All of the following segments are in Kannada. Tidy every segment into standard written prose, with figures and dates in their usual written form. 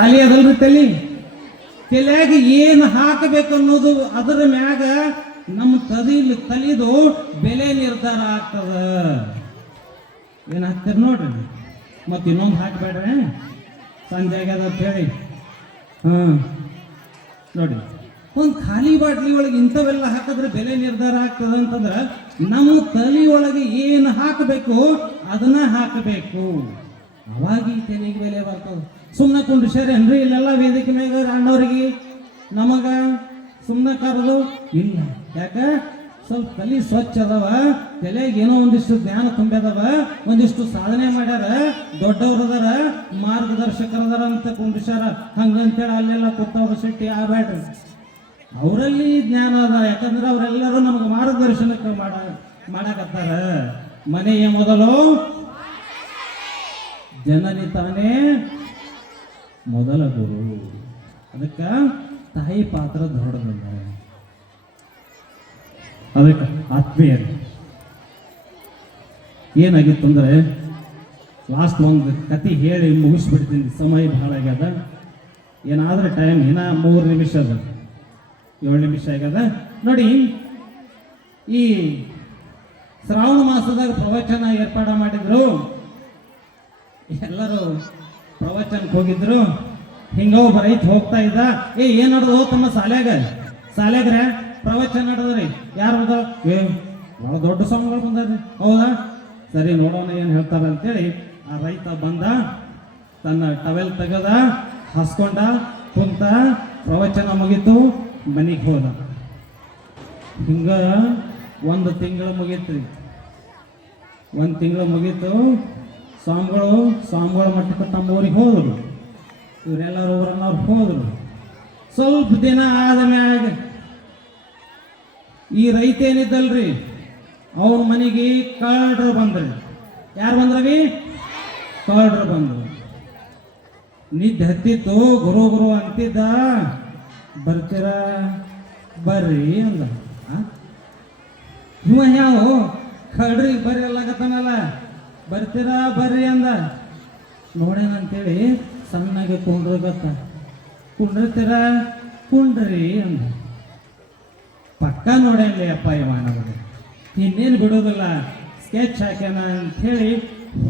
ತಲೆ ಅದಲ್ರಿ ತಲೆಯಾಗ ಏನು ಹಾಕಬೇಕು ಅನ್ನೋದು ಅದರ ಮ್ಯಾಗ ನಮ್ಮ ತಲೆದು ಬೆಲೆ ನಿರ್ಧಾರ ಆಗ್ತದ. ಏನ್ ಹಾಕ್ತೀರಿ ನೋಡ್ರಿ, ಮತ್ತೆ ಇನ್ನೊಂದು ಹಾಕಬೇಡ್ರಿ ಸಂಜೆ ಆಗ್ಯದ ಅಂತ ಹೇಳಿ. ನೋಡಿ, ಒಂದು ಖಾಲಿ ಬಾಟ್ಲಿ ಒಳಗೆ ಇಂಥವೆಲ್ಲ ಹಾಕಿದ್ರೆ ಬೆಲೆ ನಿರ್ಧಾರ ಆಗ್ತದ ಅಂತಂದ್ರೆ ನಮ್ಮ ತಲೆ ಒಳಗೆ ಏನು ಹಾಕಬೇಕು ಅದನ್ನ ಹಾಕಬೇಕು, ಅವಾಗ ಈ ತೆಲಿಗೆ ಬೆಲೆ ಬರ್ತದೆ. ಸುಮ್ಮನೆ ಕುಂಡ್ರಿಸ್ಯಾರ ಏನ್ರಿ ಇಲ್ಲೆಲ್ಲ ವೇದಿಕೆ ಮ್ಯಾಗ ಅಣ್ಣವ್ರಿಗೆ ನಮಗ ಸುಮ್ಮನೆ ಕರೆದು ಇಲ್ಲ. ಯಾಕ ಸ್ವಲ್ಪ ತಲೆ ಸ್ವಚ್ಛ ಅದಾವ, ತಲೆಗೆ ಏನೋ ಒಂದಿಷ್ಟು ಜ್ಞಾನ ತುಂಬ್ಯದವ, ಒಂದಿಷ್ಟು ಸಾಧನೆ ಮಾಡ್ಯಾರ, ದೊಡ್ಡವ್ರದಾರ, ಮಾರ್ಗದರ್ಶಕರದಾರ ಅಂತ ಕುಂಡ್ರಿಸ್ಯಾರ. ಹಂಗಂತೇಳಿ ಅಲ್ಲೆಲ್ಲ ಕೂತವ್ರ ಶೆಟ್ಟಿ ಆಗ್ಬೇಡ್ರಿ. ಅವರಲ್ಲಿ ಜ್ಞಾನ ಅದ, ಯಾಕಂದ್ರೆ ಅವರೆಲ್ಲರೂ ನಮ್ಗೆ ಮಾರ್ಗದರ್ಶನಕ್ಕೆ ಮಾಡಕತ್ತಾರ. ಮನೆಯ ಮೊದಲು ಜನನಿ ತಾನೇ ಮೊದಲ ಗುರು. ಅದಕ್ಕೆ ತಾಯಿ ಪಾತ್ರ ದೊಡ್ಡದಲ್ಲ. ಅದಕ್ಕೆ ಆತ್ಮೀಯ ಏನಾಗಿತ್ತು ಅಂದ್ರೆ ಲಾಸ್ಟ್ ಒಂದು ಕತೆ ಹೇಳಿ ಮುಗಿಸ್ಬಿಡ್ತೀನಿ, ಸಮಯ ಬಹಳ ಆಗ್ಯದ. ಏನಾದ್ರೆ ಟೈಮ್ ಇನ್ನ 3 ನಿಮಿಷ ಅದ, 7 ನಿಮಿಷ ಆಗ್ಯದ. ನೋಡಿ, ಈ ಶ್ರಾವಣ ಮಾಸದಾಗ ಪ್ರವಚನ ಏರ್ಪಾಡು ಮಾಡಿದ್ರು, ಎಲ್ಲರೂ ಪ್ರವಚನಕ್ಕೆ ಹೋಗಿದ್ರು. ಹಿಂಗ ಒಬ್ಬ ರೈತ ಹೋಗ್ತಾ ಇದ್ದ. ಏನ್ ನಡೆದು ತಮ್ಮ ಸಾಲ್ಯಾಗ್ರೆ ಪ್ರವಚನ ನಡೆದ್ರಿ. ಯಾರು ಹೋದ? ಬಹಳ ದೊಡ್ಡ ಸ್ವಾಮಿಗಳು ಬಂದಾರ್ರಿ. ಹೌದಾ, ಸರಿ ನೋಡೋಣ ಏನ್ ಹೇಳ್ತಾರ ಅಂತೇಳಿ ಆ ರೈತ ಬಂದ, ತನ್ನ ಟವೆಲ್ ತೆಗದ, ಹಸ್ಕೊಂಡ, ಕುಂತ, ಪ್ರವಚನ ಮುಗೀತು, ಮನೆಗೆ ಹೋದ. ಹಿಂಗ 1 ತಿಂಗಳು ಮುಗೀತ್ರಿ. 1 ತಿಂಗಳು ಮುಗೀತು. ಸ್ವಾಮಿಗಳು ಮಟ್ಟಕ್ಕೆ ತಮ್ಮ ಊರಿಗೆ ಹೋದ್ರು. ಇವರೆಲ್ಲರೂ ಊರನ್ನವ್ರು ಹೋದ್ರು. ಸ್ವಲ್ಪ ದಿನ ಆದ ಮ್ಯಾಗ ಈ ರೈತ ಏನಿದ್ದಲ್ರಿ, ಅವನ ಮನೆಗೆ ಕಳ್ಳರು ಬಂದ್ರಿ. ಯಾರು ಬಂದ್ರವಿ? ಕಳ್ಳರು ಬಂದ್ರು. ನಿದ್ದೆ ಹತ್ತಿತ್ತು. ಗುರು ಅಂತಿದ್ದ. ಬರ್ತೀರಾ ಬರ್ರಿ ಅಂದ. ಇವ ಯಾವ ಕಳ್ರಿಗೆ ಬರ್ರಿ ಅಲ್ಲಾಗತ್ತಾನಲ್ಲ, ಬರ್ತೀರಾ ಬರ್ರಿ ಅಂದ. ನೋಡೇನಂತೇಳಿ ಸಣ್ಣಗೆ ಕುಂಡ್ರಿತೀರ ಕುಂಡ್ರಿ ಅಂದ. ಪಕ್ಕ ನೋಡೇನ್ಲಿ ಅಪ್ಪ ಇವ ನಮಗೆ, ಇನ್ನೇನು ಬಿಡೋದಿಲ್ಲ, ಸ್ಕೆಚ್ ಹಾಕ್ಯಾನ ಅಂಥೇಳಿ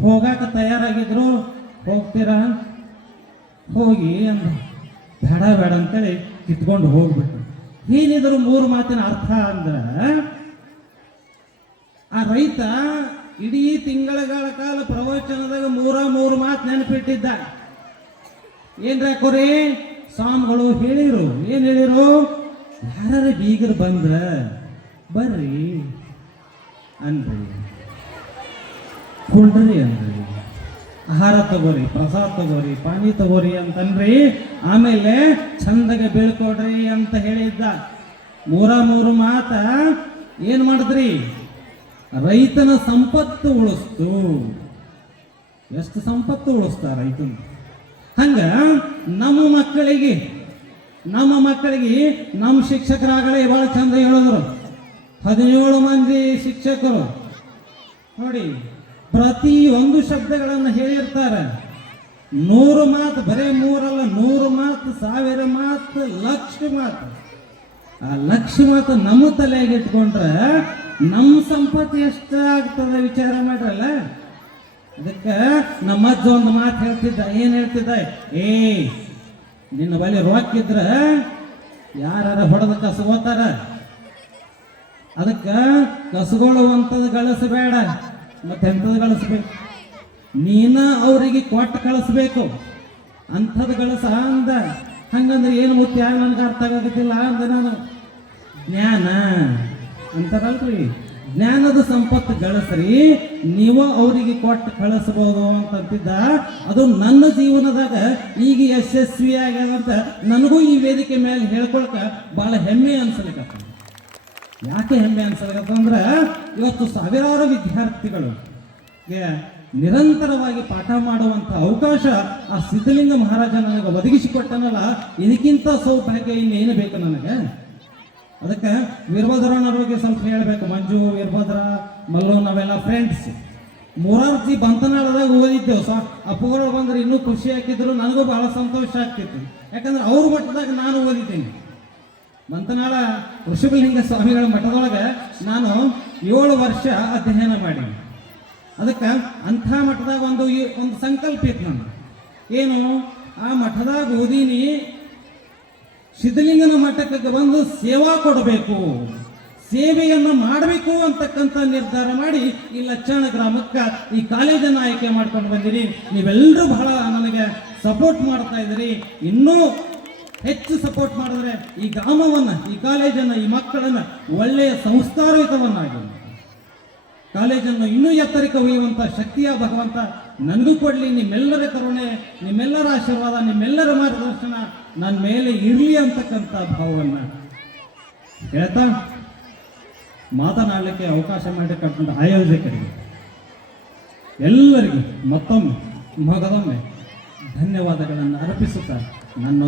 ಹೋಗಾಕ ತಯಾರಾಗಿದ್ರು. ಹೋಗ್ತೀರಾ? ಹೋಗಿ ಅಂದ. ಬೇಡ ಅಂತೇಳಿ ಕಿತ್ಕೊಂಡು ಹೋಗ್ಬಿಟ್ಟು. ಏನಿದ್ರು 3 ಮಾತಿನ ಅರ್ಥ ಅಂದ್ರ, ಆ ರೈತ ಇಡೀ ತಿಂಗಳ ಕಾಲ ಪ್ರವಚನದಾಗ 3 ಮಾತು ನೆನಪಿಟ್ಟಿದ್ದ. ಏನ್ರ ಕೊರಿ ಸ್ವಾಮಿಗಳು ಹೇಳಿರು. ಏನ್ ಹೇಳಿರು? ಯಾರ ಬೀಗರು ಬಂದ್ರ ಬರ್ರಿ ಅನ್ರಿ, ಕುಂಡ್ರಿ ಅನ್ರಿ, ಆಹಾರ ತಗೋರಿ, ಪ್ರಸಾದ ತಗೋರಿ, ಪಾನಿ ತಗೋರಿ ಅಂತನ್ರಿ. ಆಮೇಲೆ ಚಂದಗೆ ಬೀಳ್ಕೊಡ್ರಿ ಅಂತ ಹೇಳಿದ್ದ. 3 ಮಾತ ಏನ್ ಮಾಡಿದ್ರಿ? ರೈತನ ಸಂಪತ್ತು ಉಳಿಸ್ತು. ಎಷ್ಟು ಸಂಪತ್ತು ಉಳಿಸ್ತಾ ರೈತನ. ಹಂಗ ನಮ್ಮ ಮಕ್ಕಳಿಗೆ ನಮ್ಮ ಶಿಕ್ಷಕರಾಗಲೇ ಬಹಳ ಚಂದ ಹೇಳಿದ್ರು. 17 ಮಂದಿ ಶಿಕ್ಷಕರು ನೋಡಿ, ಪ್ರತಿಯೊಂದು ಶಬ್ದಗಳನ್ನು ಹೇಳಿರ್ತಾರೆ. 100 ಮಾತು, ಬರೇ 3 ಅಲ್ಲ, 100 ಮಾತು, 1000 ಮಾತು, 1,00,000 ಮಾತು. ಆ 1,00,000 ಮಾತು ನಮ್ಮ ತಲೆಗೆ ಇಟ್ಕೊಂಡ್ರೆ ನಮ್ಮ ಸಂಪತ್ತು ಎಷ್ಟು ಆಗ್ತದೆ ವಿಚಾರ ಮಾಡ್ರಲ್ಲ. ಅದಕ್ಕೆ ನಮ್ಮ ಅಜ್ಜ ಒಂದು ಮಾತು ಹೇಳ್ತಿದ್ದ. ಏನ್ ಹೇಳ್ತಿದ್ದ? ನಿನ್ನ ಬಳಿ ರೊಕ್ಕಿದ್ರ ಯಾರ ಹೊಡೆದ ಕಸಗೋತಾರ. ಅದಕ್ಕೆ ಕಸಗೊಳ್ಳುವಂಥದ್ದು ಗಳಿಸಬೇಡ, ಮತ್ತೆಂಥದ್ದು ಗಳಿಸ್ಬೇಕು? ನೀನ ಅವರಿಗೆ ಕೊಟ್ಟು ಕಳಿಸ್ಬೇಕು, ಅಂಥದ್ದು ಗಳಿಸ ಅಂದ. ಹಂಗಂದ್ರೆ ಏನು ಮುತ್ಯ ನನಗೆ ಅರ್ಥ ಆಗೋದಿಲ್ಲ ಅಂದ ನಾನು. ಜ್ಞಾನ ಅಂತಾರಲ್ರಿ, ಜ್ಞಾನದ ಸಂಪತ್ತು ಗಳಿಸ್ರಿ, ನೀವು ಅವರಿಗೆ ಕೊಟ್ಟು ಕಳಿಸ್ಬೋದು ಅಂತಂತಿದ್ದ. ಅದು ನನ್ನ ಜೀವನದಾಗ ಈಗ ಯಶಸ್ವಿ ಆಗ್ಯದಂತ ನನಗೂ ಈ ವೇದಿಕೆ ಮೇಲೆ ಹೇಳ್ಕೊಳಕ ಬಹಳ ಹೆಮ್ಮೆ ಅನ್ಸಲಿಕತ್ತ. ಯಾಕೆ ಹೆಮ್ಮೆ ಅನ್ಸಲಿಕತ್ತಂದ್ರೆ, ಇವತ್ತು ಸಾವಿರಾರು ವಿದ್ಯಾರ್ಥಿಗಳು ನಿರಂತರವಾಗಿ ಪಾಠ ಮಾಡುವಂಥ ಅವಕಾಶ ಆ ಸಿದ್ಧಲಿಂಗ ಮಹಾರಾಜ ನನಗೆ ಒದಗಿಸಿಕೊಟ್ಟನಲ್ಲ, ಇದಕ್ಕಿಂತ ಸೌಭಾಗ್ಯ ಇನ್ನೇನು ಬೇಕು ನನಗೆ? ಅದಕ್ಕೆ ವೀರಭದ್ರನವ್ರಿಗೆ ಸ್ವಲ್ಪ ಹೇಳಬೇಕು. ಮಂಜು, ವೀರಭದ್ರ, ಮಲ್ಲು ನಾವೆಲ್ಲ ಫ್ರೆಂಡ್ಸ್. ಮೊರಾರ್ಜಿ ಬಂತನಾಳದಾಗ ಓದಿದ್ದೆವು ಅಪ್ಪುಗಳು ಬಂದ್ರೆ ಇನ್ನೂ ಖುಷಿ ಹಾಕಿದ್ರು, ನನಗೂ ಬಹಳ ಸಂತೋಷ ಆಗ್ತಿತ್ತು. ಯಾಕಂದ್ರೆ ಅವ್ರ ಮಟ್ಟದಾಗ ನಾನು ಓದಿದ್ದೀನಿ. ಮಂತನಾಳ ಋಷಭಲಿಂಗ ಸ್ವಾಮಿಗಳ ಮಠದೊಳಗೆ ನಾನು 7 ವರ್ಷ ಅಧ್ಯಯನ ಮಾಡೀನಿ. ಅದಕ್ಕೆ ಅಂಥ ಮಠದಾಗ ಒಂದು ಸಂಕಲ್ಪ ಇತ್ತು ನಾನು. ಏನು, ಆ ಮಠದಾಗ ಓದೀನಿ, ಸಿದ್ಧಲಿಂಗನ ಮಠಕ್ಕೆ ಬಂದು ಸೇವಾ ಕೊಡಬೇಕು, ಸೇವೆಯನ್ನು ಮಾಡಬೇಕು ಅಂತಕ್ಕಂಥ ನಿರ್ಧಾರ ಮಾಡಿ ಈ ಲಚ್ಚಣ ಗ್ರಾಮಕ್ಕೆ ಈ ಕಾಲೇಜನ್ನು ಆಯ್ಕೆ ಮಾಡ್ಕೊಂಡು ಬಂದಿರಿ. ನೀವೆಲ್ಲರೂ ಬಹಳ ನನಗೆ ಸಪೋರ್ಟ್ ಮಾಡ್ತಾ ಇದ್ದೀರಿ. ಇನ್ನೂ ಹೆಚ್ಚು ಸಪೋರ್ಟ್ ಮಾಡಿದ್ರೆ ಈ ಗ್ರಾಮವನ್ನು, ಈ ಕಾಲೇಜನ್ನು, ಈ ಮಕ್ಕಳನ್ನು ಒಳ್ಳೆಯ ಸಂಸ್ಕಾರಯುತವನ್ನಾಗಿ ಕಾಲೇಜನ್ನು ಇನ್ನೂ ಎತ್ತರಕ್ಕೆ ಒಯ್ಯುವಂಥ ಶಕ್ತಿಯ ಭಗವಂತ ನನಗೂ ಕೊಡಲಿ. ನಿಮ್ಮೆಲ್ಲರ ಕರುಣೆ, ನಿಮ್ಮೆಲ್ಲರ ಆಶೀರ್ವಾದ, ನಿಮ್ಮೆಲ್ಲರ ಮಾರ್ಗದರ್ಶನ ನನ್ನ ಮೇಲೆ ಇರಲಿ ಅಂತಕ್ಕಂಥ ಭಾವವನ್ನು ಹೇಳ್ತಾ ಮಾತನಾಡಲಿಕ್ಕೆ ಅವಕಾಶ ಮಾಡಿಕೊಟ್ಟಂಥ ಆಯೋಜಕರಿಗೆ ಎಲ್ಲರಿಗೂ ಮತ್ತೊಮ್ಮೆ ಮಗದೊಮ್ಮೆ ಧನ್ಯವಾದಗಳನ್ನು ಅರ್ಪಿಸುತ್ತಾ ನನ್ನ